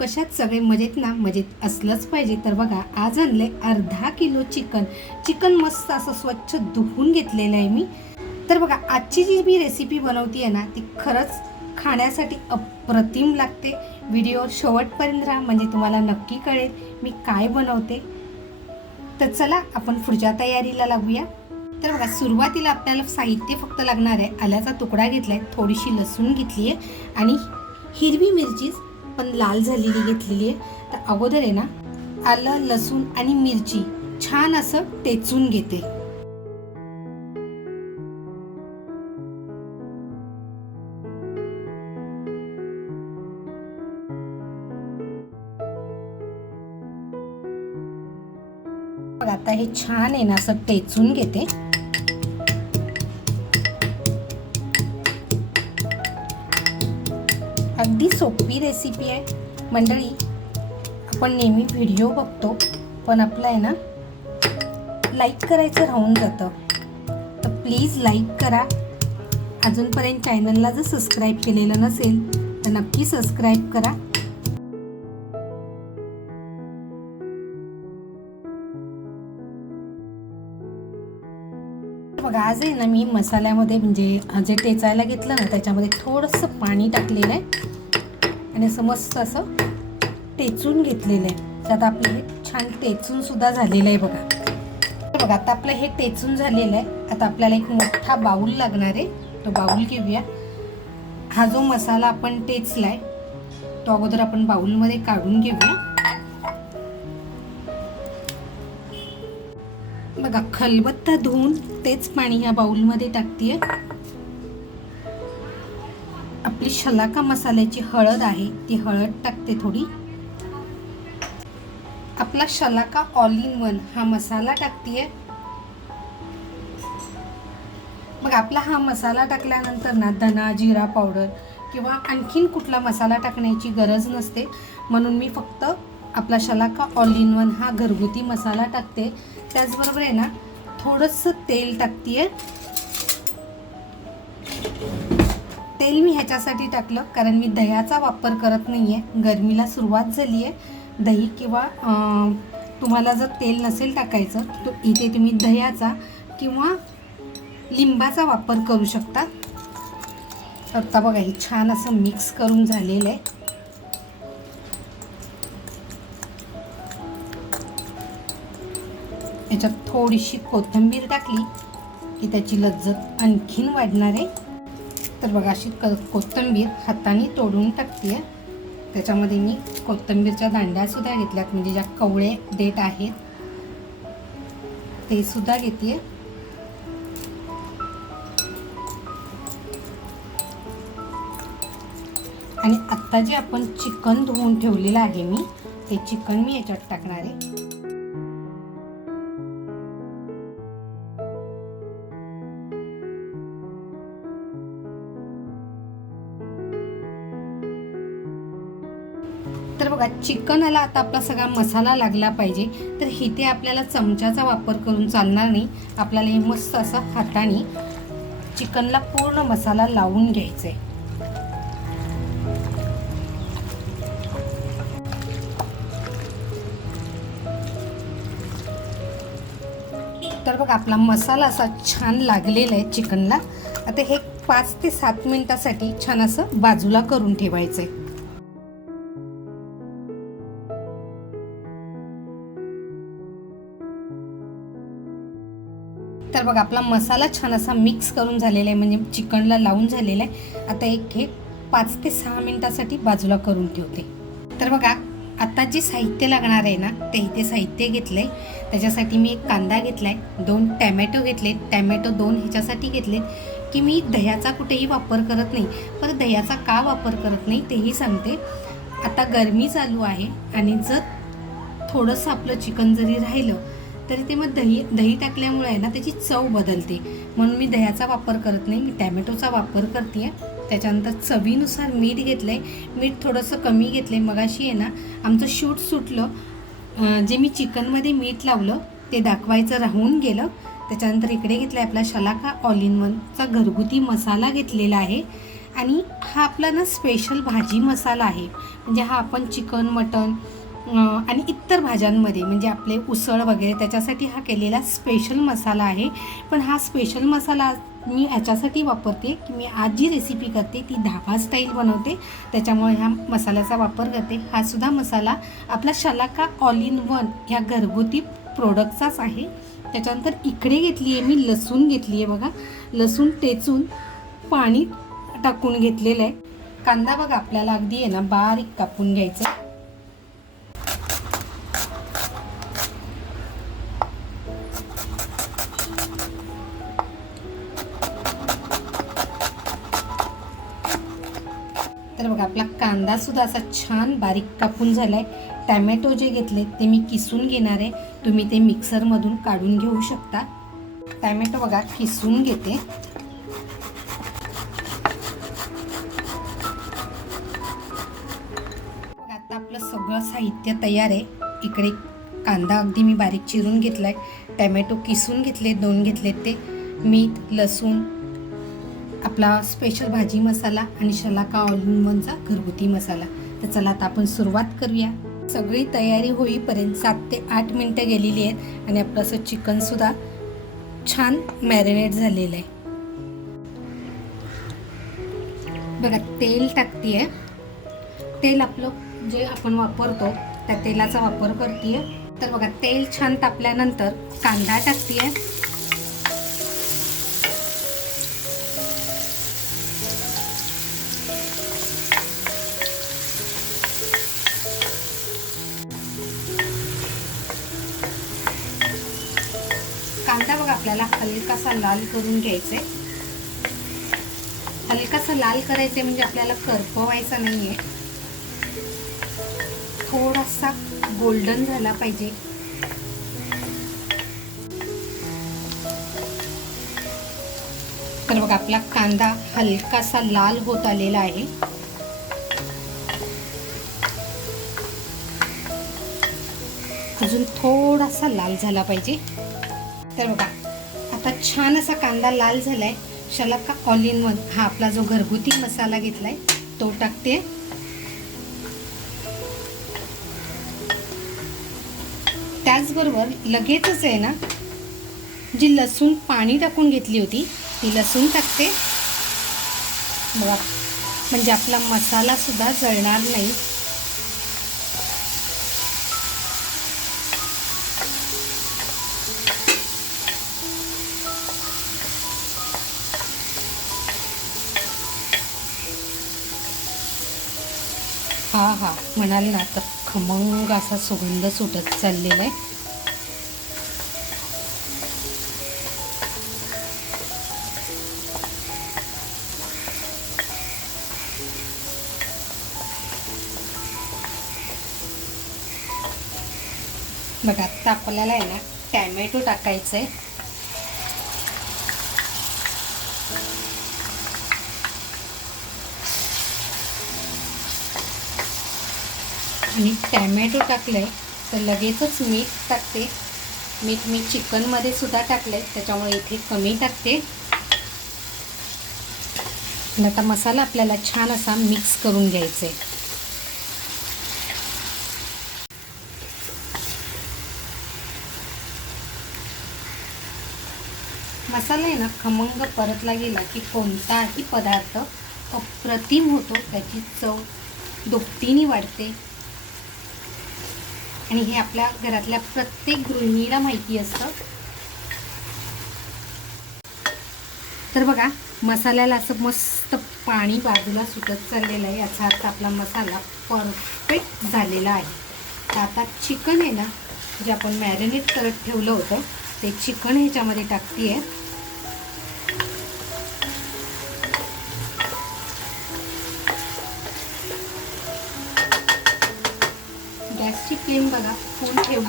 कशात सगळे मजेत ना? मजेत असलंच पाहिजे. तर बघा आज आणले अर्धा किलो चिकन. चिकन मस्त असं स्वच्छ धुवून घेतलेलं आहे मी. तर बघा आजची जी मी रेसिपी बनवती आहे ना ती खरंच खाण्यासाठी अप्रतिम लागते. व्हिडिओ शेवटपर्यंत राहा म्हणजे तुम्हाला नक्की कळेल मी काय बनवते. तर चला आपण पुढच्या तयारीला लागूया. तर बघा सुरुवातीला आपल्याला साहित्य फक्त लागणार आहे. आल्याचा तुकडा घेतला आहे थोडीशी लसूण घेतली आहे आणि हिरवी मिरची पण लाल झालेली घेतलेली आहे. तर अगोदर आहे ना आलं लसूण आणि मिरची छान असं टेचून घेते. आता हे छान आहे ना असं टेचून घेते. सोपी रेसिपी आहे. मंडळी आपण नेहमी व्हिडिओ बघतो पण आपलं आहे ना लाईक करायचं राहून जातं. तर प्लीज लाईक करा. अजूनपर्यंत चॅनलला जर सबस्क्राईब केलेलं नसेल तर नक्की सबस्क्राईब करा. बघा आज आहे ना मी मसाल्यामध्ये म्हणजे जे टेचायला घेतलं ना त्याच्यामध्ये थोडंसं पाणी टाकलेलं आहे. आणि असं मस्त असं टेचून घेतलेलं आहे. त्यात आपलं हे छान टेचून सुद्धा झालेलं आहे बघा. बघा आता आपलं हे टेचून झालेलं आहे. आता आपल्याला एक मोठा बाऊल लागणार आहे. तो बाऊल घेऊया. हा जो मसाला आपण टेचला आहे तो अगोदर आपण बाऊलमध्ये काढून घेऊया. बघा खलबत्ता धुवून तेच पाणी ह्या बाउलमध्ये टाकते आपली शलाका मसाल्याची हळद आहे ती हळद टाकते थोडी. आपला शलाका ऑल इन वन हा मसाला टाकते मग आपला हा मसाला टाकल्यानंतर ना धना जिरा पावडर किंवा आणखीन कुठला मसाला टाकण्याची गरज नसते. म्हणून मी फक्त आपला शलाका ऑल इन वन हा घरगुती मसाला टाकते. त्याचबरोबर आहे ना थोडंसं तेल टाकते तेल मी ह्याच्यासाठी टाकलं कारण मी दह्याचा वापर करत नाही आहे गरमीला सुरुवात झाली आहे. दही किंवा तुम्हाला जर तेल नसेल टाकायचं तर इथे तुम्ही दह्याचा किंवा लिंबाचा वापर करू शकता. आत्ता आता बघा हे छान असं मिक्स करून झालेलं आहे. याच्यात थोडीशी कोथिंबीर टाकली की त्याची लज्जत आणखीन वाढणार आहे. तर बघा अशी क कोथिंबीर हाताने तोडून टाकते त्याच्यामध्ये मी कोथिंबीरच्या दांड्यासुद्धा घेतल्यात. म्हणजे ज्या कवळे देठ आहेत ते सुद्धा घेते आणि आत्ता जे आपण चिकन धुवून ठेवलेलं आहे मी ते चिकन मी याच्यात टाकणार आहे. चिकनला आता आपला सगळा मसाला लागला पाहिजे तर इथे आपल्याला चमच्याचा वापर करून चालणार नाही. आपल्याला हे मस्त असं हाताने चिकनला पूर्ण मसाला लावून घ्यायचा आहे तर बघ आपला मसाला असा छान लागलेला आहे चिकनला. आता हे पाच ते सात मिनिटासाठी छान असं बाजूला करून ठेवायचं आहे तर बघा आपला मसाला छान असा मिक्स करून झालेला आहे म्हणजे चिकनला लावून झालेला आहे. आता एक हे पाच ते सहा मिनटासाठी बाजूला करून ठेवते. तर बघा आता जे साहित्य लागणार आहे ना ते इथे साहित्य घेतलं आहे त्याच्यासाठी मी एक कांदा घेतला आहे दोन टॅमॅटो घेतले टॅमॅटो दोन ह्याच्यासाठी घेतले की मी दह्याचा कुठेही वापर करत नाही. पण दह्याचा का वापर करत नाही तेही सांगते. आता गरमी चालू आहे आणि जर थोडंसं आपलं चिकन जरी राहिलं तरी ते मग दही दही टाकल्यामुळे आहे ना त्याची चव बदलते. म्हणून मी दह्याचा वापर करत नाही मी टॅमॅटोचा वापर करते. आहे त्याच्यानंतर चवीनुसार मीठ घेतलं आहे मीठ थोडंसं कमी घेतलं आहे मगाशी आहे ना आमचं शूट सुटलं. जे मी चिकनमध्ये मीठ लावलं ते दाखवायचं राहून गेलं. त्याच्यानंतर इकडे घेतला आहे आपला शलाका ऑल इन वनचा घरगुती मसाला घेतलेला आहे. आणि हा आपला ना स्पेशल भाजी मसाला आहे. म्हणजे हा आपण चिकन मटन आणि इतर भाज्यांमध्ये म्हणजे आपले उसळ वगैरे त्याच्यासाठी हा केलेला स्पेशल मसाला आहे. पण हा स्पेशल मसाला मी याच्यासाठी वापरते की मी आज जी रेसिपी करते ती धाबा स्टाईल बनवते. त्याच्यामुळे ह्या मसाल्याचा वापर करते. हा सुद्धा मसाला आपला शलाका ऑल इन वन ह्या घरगुती प्रोडक्टचाच आहे. त्याच्यानंतर इकडे घेतली आहे मी लसूण घेतली आहे बघा. लसूण टेचून पाणी टाकून घेतलेलं आहे. कांदा बघा आपल्याला अगदी आहे ना बारीक कापून घ्यायचा. तर बघा आपला कांदासुद्धा असा छान बारीक कापून झाला आहे टॅमॅटो जे घेतले ते मी किसून घेणार आहे. तुम्ही ते मिक्सरमधून काढून घेऊ शकता. टॅमॅटो बघा किसून घेते. आता आपलं सगळं साहित्य तयार आहे. इकडे कांदा अगदी मी बारीक चिरून घेतला आहे टॅमॅटो किसून घेतले दोन घेतले ते. मीठ लसूण आपला स्पेशल भाजी मसाला आणि शलाका ऑल घरगुती मसाला. तर चला आता आपण सुरुवात करूया. सगळी तयारी होईपर्यंत सात ते आठ मिनटं गेलेली आहेत आणि आपलं असं चिकनसुद्धा छान मॅरिनेट झालेलं आहे. बघा तेल टाकतीये. तेल आपलं जे आपण वापरतो त्या तेलाचा वापर करते तर बघा तेल छान तापल्यानंतर कांदा टाकते आहे आपल्याला हलकासा लाल करून घ्यायचा आहे हलकासा लाल करायचे म्हणजे आपल्याला करपवायचा नाहीये. थोडासा गोल्डन झाला पाहिजे. तर बघा आपला कांदा हलकासा लाल होत आलेला आहे. अजून थोडासा लाल झाला पाहिजे. तर बघा छान असा कांदा लाल झालाय. शलाका ऑल इन वन हा आपला जो घरगुती मसाला घेतलाय तो टाकते. त्याचबरोबर लगेचच आहे ना जी लसूण पाणी टाकून घेतली होती ती लसूण टाकते. बघा म्हणजे आपला मसाला सुद्धा जळणार नाही. हा हा. म्हणाल ना तर खमंग असा सुगंध सुटत चाललेला आहे. बघा आता आपल्याला आहे ना टॅमॅटो टाकायचं आहे आणि टॅमॅटो टाकलं आहे तर लगेचच मीठ टाकते. मीठ मी चिकनमध्ये सुद्धा टाकलं आहे त्याच्यामुळे इथे कमी टाकते. आता मसाला आपल्याला छान असा मिक्स करून घ्यायचा आहे मसाला आहे ना खमंग परतला गेला की कोणताही पदार्थ अप्रतिम होतो त्याची चव दुपटीने वाढते. आणि हे आपल्या घरातल्या प्रत्येक गृहिणीला माहिती असतं. तर बघा मसाल्याला असं मस्त पाणी बाजूला सुटत चाललेलं आहे. याचा अर्थ आपला मसाला परफेक्ट झालेला आहे. तर आता चिकन आहे ना जे आपण मॅरिनेट करत ठेवलं होतं ते चिकन ह्याच्यामध्ये टाकते आहे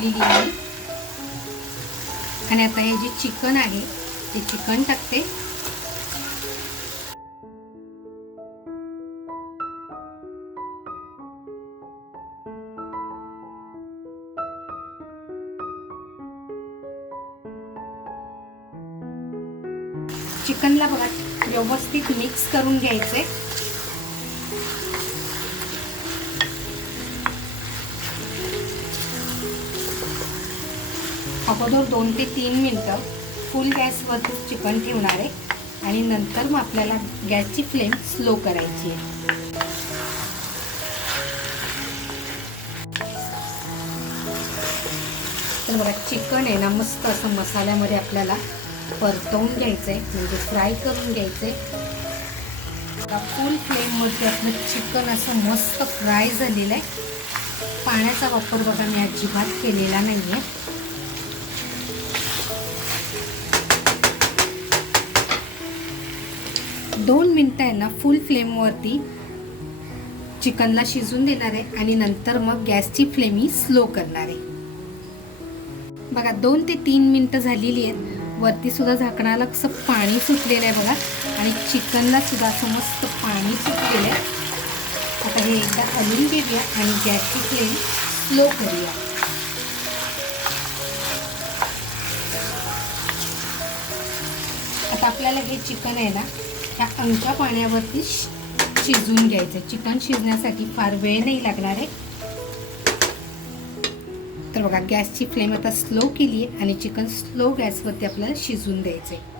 ठेवलेली आहे. आणि आता हे जे चिकन आहे ते चिकन टाकते. चिकनला बघा व्यवस्थित मिक्स करून घ्यायचे अगोदर दोन ते तीन मिनटं फुल गॅसवरती चिकन ठेवणार आहे. आणि नंतर मग आपल्याला गॅसची फ्लेम स्लो करायची आहे. तर बघा चिकन आहे ना मस्त असं मसाल्यामध्ये आपल्याला परतवून घ्यायचं आहे म्हणजे फ्राय करून घ्यायचं आहे फुल फ्लेमवरती आपलं चिकन असं मस्त फ्राय झालेलं आहे. पाण्याचा वापर बघा मी अजिबात केलेला नाही आहे दोन मिनटं आहे ना फुल फ्लेमवरती चिकनला शिजून देणार आहे आणि नंतर मग गॅसची फ्लेम ही स्लो करणार आहे. बघा दोन ते तीन मिनटं झालेली आहेत. वरती सुद्धा झाकणाला कसं पाणी सुटलेलं आहे बघा. आणि चिकनला सुद्धा असं मस्त पाणी सुटलेलं आहे. आता हे एकदा अजून घेऊया आणि गॅसची फ्लेम स्लो करूया. आता आपल्याला हे चिकन आहे ना ह्या अंगच्या पाण्यावरती शि- शिजवून घ्यायचं. चिकन शिजण्यासाठी फार वेळ नाही लागणार आहे. तर बघा गॅसची फ्लेम आता स्लो केली आहे आणि चिकन स्लो गॅसवरती आपल्याला शिजवून द्यायचं आहे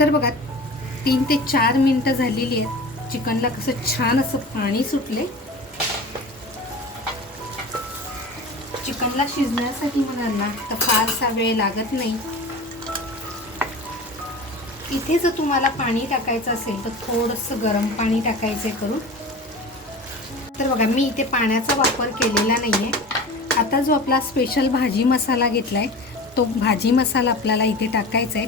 तर बघा तीन ते चार मिनटं झालेली आहेत. चिकनला कसं छान असं पाणी सुटले चिकनला शिजण्यासाठी म्हणाल ना तर फारसा वेळ लागत नाही. इथे जर तुम्हाला पाणी टाकायचं असेल तर थोडंसं गरम पाणी टाकायचं आहे करून. तर बघा मी इथे पाण्याचा वापर केलेला नाही आहे आता जो आपला स्पेशल भाजी मसाला घेतला आहे तो भाजी मसाला आपल्याला इथे टाकायचा आहे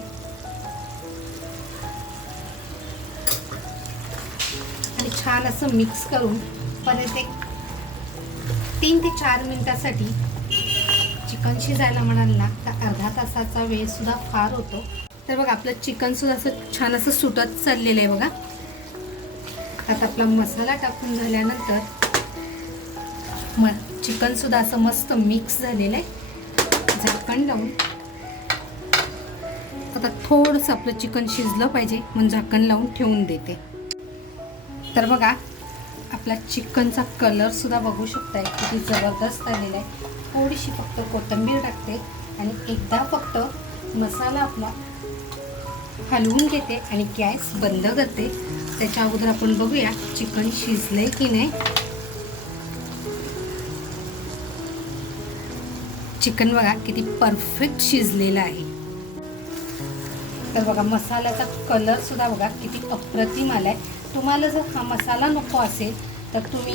आणि छान असं मिक्स करून परत एक तीन ते चार मिनिटासाठी चिकन शिजायला म्हणाल ना तर अर्धा तासाचा वेळ सुद्धा फार होतो. तर बघा आपलं चिकन सुद्धा असं छान असं सुटत चाललेलं आहे बघा. आता आपला मसाला टाकून झाल्यानंतर म चिकन सुद्धा असं मस्त मिक्स झालेलं आहे. झाकण लावून. आता थोडंसं आपलं चिकन शिजलं पाहिजे म्हणून झाकण लावून ठेवून देते. तर बघा आपला चिकनचा कलर सुद्धा बघू शकताय किती जबरदस्त आलेला आहे. थोडीशी फक्त कोथिंबीर टाकते आणि एकदा फक्त मसाला आपला हलवून घेते आणि गॅस बंद करते. त्याच्या अगोदर आपण बघूया चिकन शिजलंय की नाही. चिकन बघा किती परफेक्ट शिजलेलं आहे. तर बघा मसाल्याचा कलर सुद्धा बघा किती अप्रतिम आलाय. तुम्हाला जर हा मसाला नको असेल तर तुम्ही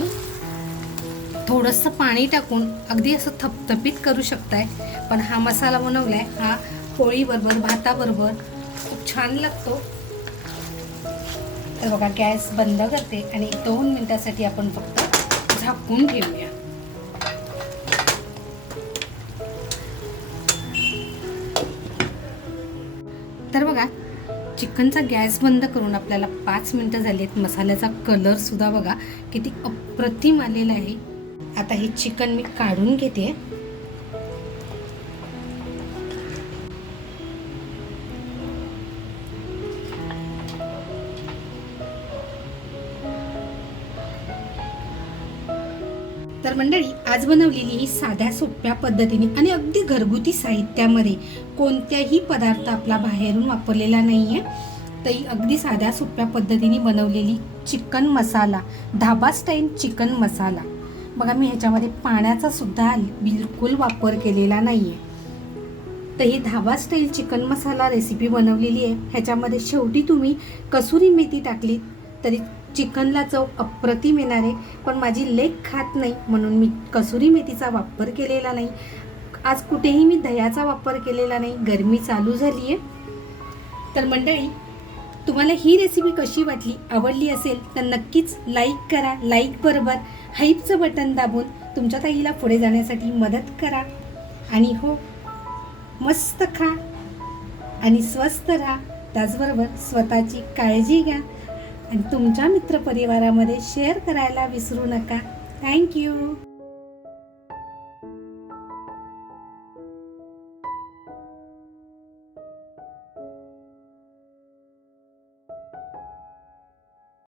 थोडंसं पाणी टाकून अगदी असं थपथपीत करू शकताय. पण हा मसाला बनवलाय हा पोळीबरोबर भाताबरोबर खूप छान लागतो. तर बघा गॅस बंद करते आणि दोन मिनिटासाठी आपण फक्त झाकून ठेवूया. तर बघा चिकनचा गॅस बंद करून आपल्याला पाच मिनटं झाली आहेत मसाल्याचा कलर सुद्धा बघा किती अप्रतिम आलेला आहे. आता हे चिकन मी काढून घेते. मंडळी आज बनवलेली ही साध्या सोप्या पद्धतीने आणि अगदी घरगुती साहित्यामध्ये कोणत्याही पदार्थ आपला बाहेरून वापरलेला नाही आहे तर अगदी साध्या सोप्या पद्धतीने बनवलेली chicken masala dhaba style chicken masala. बघा मी ह्याच्यामध्ये पाण्याचा सुद्धा बिलकुल वापर केलेला नाही आहे तर ही dhaba style chicken masala recipe बनवलेली आहे. ह्याच्यामध्ये शेवटी तुम्ही कसुरी मेथी टाकली तरी चिकनला चव अप्रतिम येणार आहे. पण माझी लेक खात नाही म्हणून मी कसुरी मेथीचा वापर केलेला नाही. आज कुठेही मी दह्याचा वापर केलेला नाही. गरमी चालू झाली आहे. तर मंडळी तुम्हाला ही रेसिपी कशी वाटली आवडली असेल तर नक्कीच लाईक करा. लाईक बरोबर हाईपचं बटन दाबून तुमच्या ताईला पुढे जाण्यासाठी मदत करा. आणि हो मस्त खा. आणि स्वस्त राहा. त्याचबरोबर स्वतःची काळजी घ्या. आणि तुमच्या मित्रपरिवारामध्ये शेअर करायला विसरू नका. थँक्यू